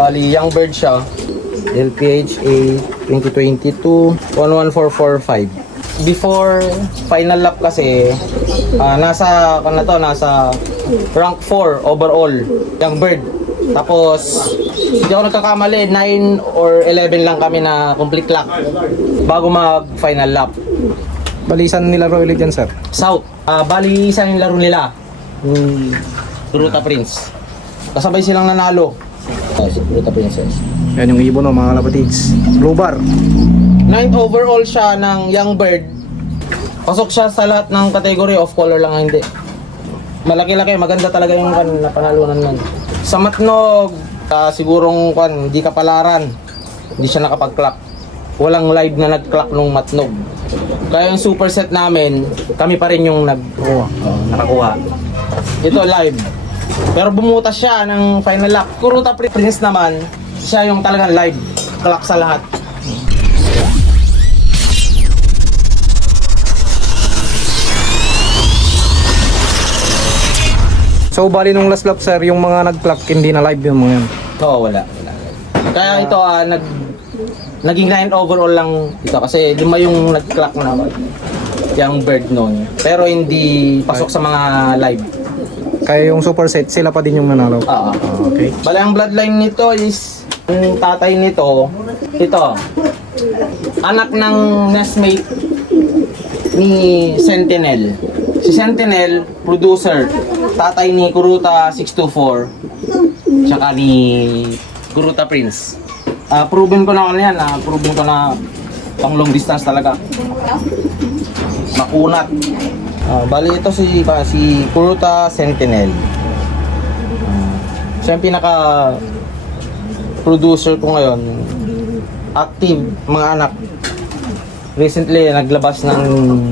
Bali, young bird siya. LPHA 2022 11445. Before final lap kasi, nasa rank 4 overall, young bird. Tapos, hindi ako nagkakamali, 9 or 11 lang kami na complete lap bago mag-final lap. Bali, saan nilaro ulit yan, sir? South. Bali, isa yung laro nila. Kuruta Prince. Kasabay silang nanalo. Si Kuruta Princess. Yan yung ibon, no, mga kalapatids. Blue bar. 9th overall siya ng young bird. Pasok siya sa lahat ng category, of color lang hindi. Malaki-laki, maganda talaga yung napanalunan nun. Sa Matnog, sigurong hindi kapalaran. Hindi siya nakapag-clock. Walang live na nag-clock nung Matnog. Kaya yung superset namin, kami pa rin yung nakakuha. Ito live. Pero bumutas siya ng final lap. Kuruta Prince naman, siya yung talagang live. Clock sa lahat. So, bali nung last lap, sir, yung mga nag-clock, hindi na live yung mga yan. Oo, wala. Kaya ito, naging 9 overall lang ito kasi 5 yung nag-clock na yung bird noon. Pero hindi pasok sa mga live. Kaya yung superset, sila pa din yung nanalo. Okay. Bali, ang bloodline nito is, yung tatay nito, ito, anak ng nestmate ni Sentinel. Si Sentinel, producer, tatay ni Kuruta 624, tsaka ni Kuruta Prince. Proven ko na yan, proven ko na pang long distance talaga. Makunat. Bali ito si Kuruta Sentinel. Siya yung pinaka producer ko ngayon. Active mga anak. Recently naglabas ng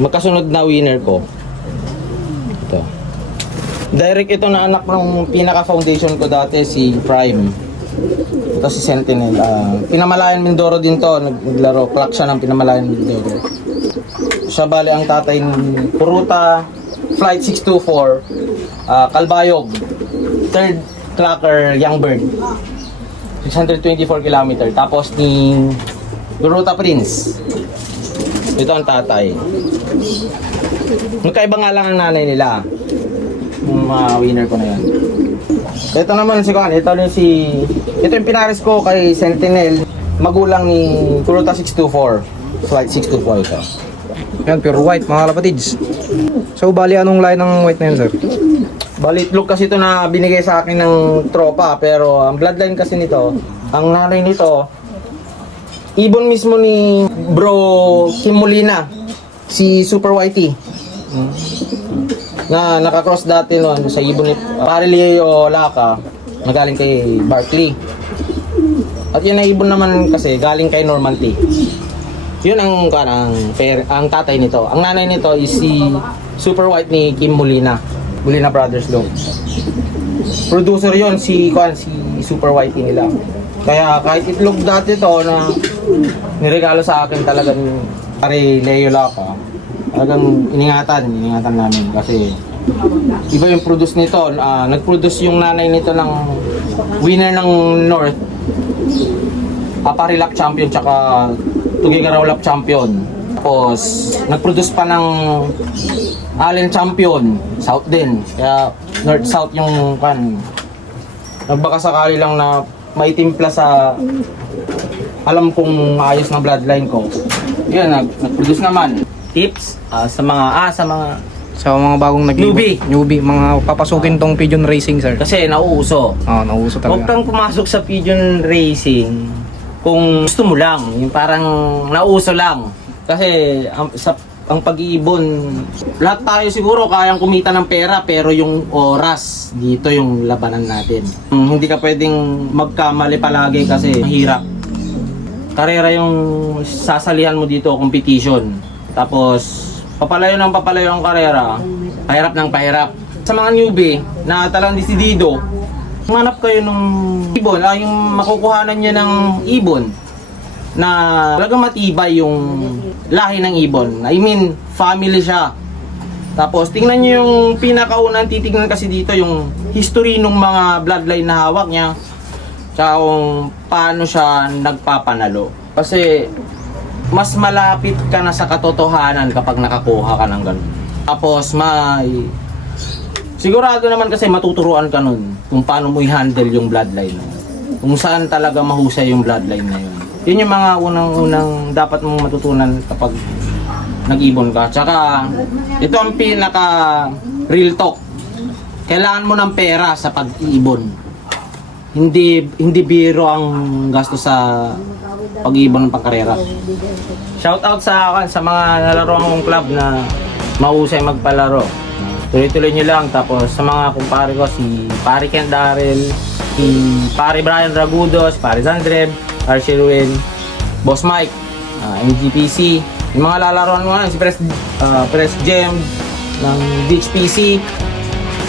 magkasunod na winner ko. Ito. Direct ito na anak ng pinaka foundation ko dati, si Prime. Ito si Sentinel. Pinamalayan Mindoro din to. Naglaro. Clock siya ng Pinamalayan Mindoro. Siya bali ang tatay ni Kuruta Flight 624 Kalbayog. Third clocker young bird. 624 km. Tapos ni Kuruta Prince. Ito ang tatay. Magkaiba nga lang ang nanay nila. Yung mga winner ko na yan. Ito naman si Juan. Ito yung pinares ko kay Sentinel. Magulang ni Kuruta 624. Flight 624 ito. Yan, pure white, mga kalapatids. So, bali, anong line ng white na yan, sir? Bali, itlog kasi ito na binigay sa akin ng tropa. Pero ang bloodline kasi nito, ang nanay nito, ibon mismo ni Bro Kim Molina, si Super Whitey. Na nakakross dati noon sa ibon ni Parilio Laca, nagaling kay Barkley. At yun ang ibon naman kasi galing kay Normandy. Yun ang tatay nito. Ang nanay nito is si Super White ni Kim Molina. Molina Brothers Law. Producer yon si Super White nila. Kaya kahit itlog dati to na niregalo sa akin talaga ni Pare Leo Laca. Talagang iningatan namin kasi iba yung produce nito. Nag-produce yung nanay nito ng winner ng North, Parilap champion tsaka Tugigaraw lap champion. Tapos nag-produce pa ng Allen champion, South din. Kaya North-South yung nagbaka sakali lang na may timpla sa alam kong ayos na bloodline ko. Yun, nag-produce naman. Tips sa mga bagong newbie, mga papasukin tong pigeon racing, sir. Kasi nauuso. Nauuso talaga. Huwag kang pumasok sa pigeon racing kung gusto mo lang, yung parang nauso lang. Kasi ang pag-iibon, lahat tayo siguro kayang kumita ng pera, pero yung oras, dito yung labanan natin. Hindi ka pwedeng magkamali palagi kasi mahirap. Karera yung sasalihan mo dito, competition. Tapos, papalayo ang karera, pahirap ng pahirap. Sa mga newbie na talagang desidido, manap kayo ng ibon, yung makukuhanan nyo ng ibon na talagang matibay yung lahi ng ibon. I mean, family siya. Tapos, tingnan nyo yung pinakaunang titignan kasi dito, yung history ng mga bloodline na hawak niya. tsaka kung paano siya nagpapanalo. Kasi mas malapit ka na sa katotohanan kapag nakakuha ka ng ganun. Tapos sigurado naman kasi matuturuan ka nun kung paano mo i-handle yung bloodline. Kung saan talaga mahusay yung bloodline na yun. Yun yung mga unang-unang dapat mong matutunan kapag nag-ibon ka. Tsaka, ito ang pinaka real talk. Kailangan mo ng pera sa pag-iibon. Hindi biro ang gasto sa pag-iibon ng pangkarera. Shout out sa mga nalaroan kong club na mahusay magpalaro. Tuloy-tuloy nyo lang. Tapos sa mga kumpare ko, si Pare Kent Darrell, si Pare Brian Ragudo, si Pare Zandreb, Pare Sherwin, Boss Mike, MGPC. Yung mga lalaroan mo na, si Press Gem ng Beach PC.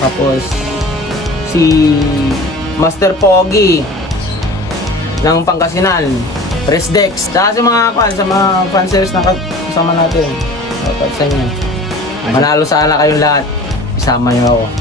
Tapos si Master Pogi ng Pangasinan, Press Dex. Tsaka sa mga fansers na kasama natin. Sa inyo. Manalo sana kayong lahat. Isama nyo ako.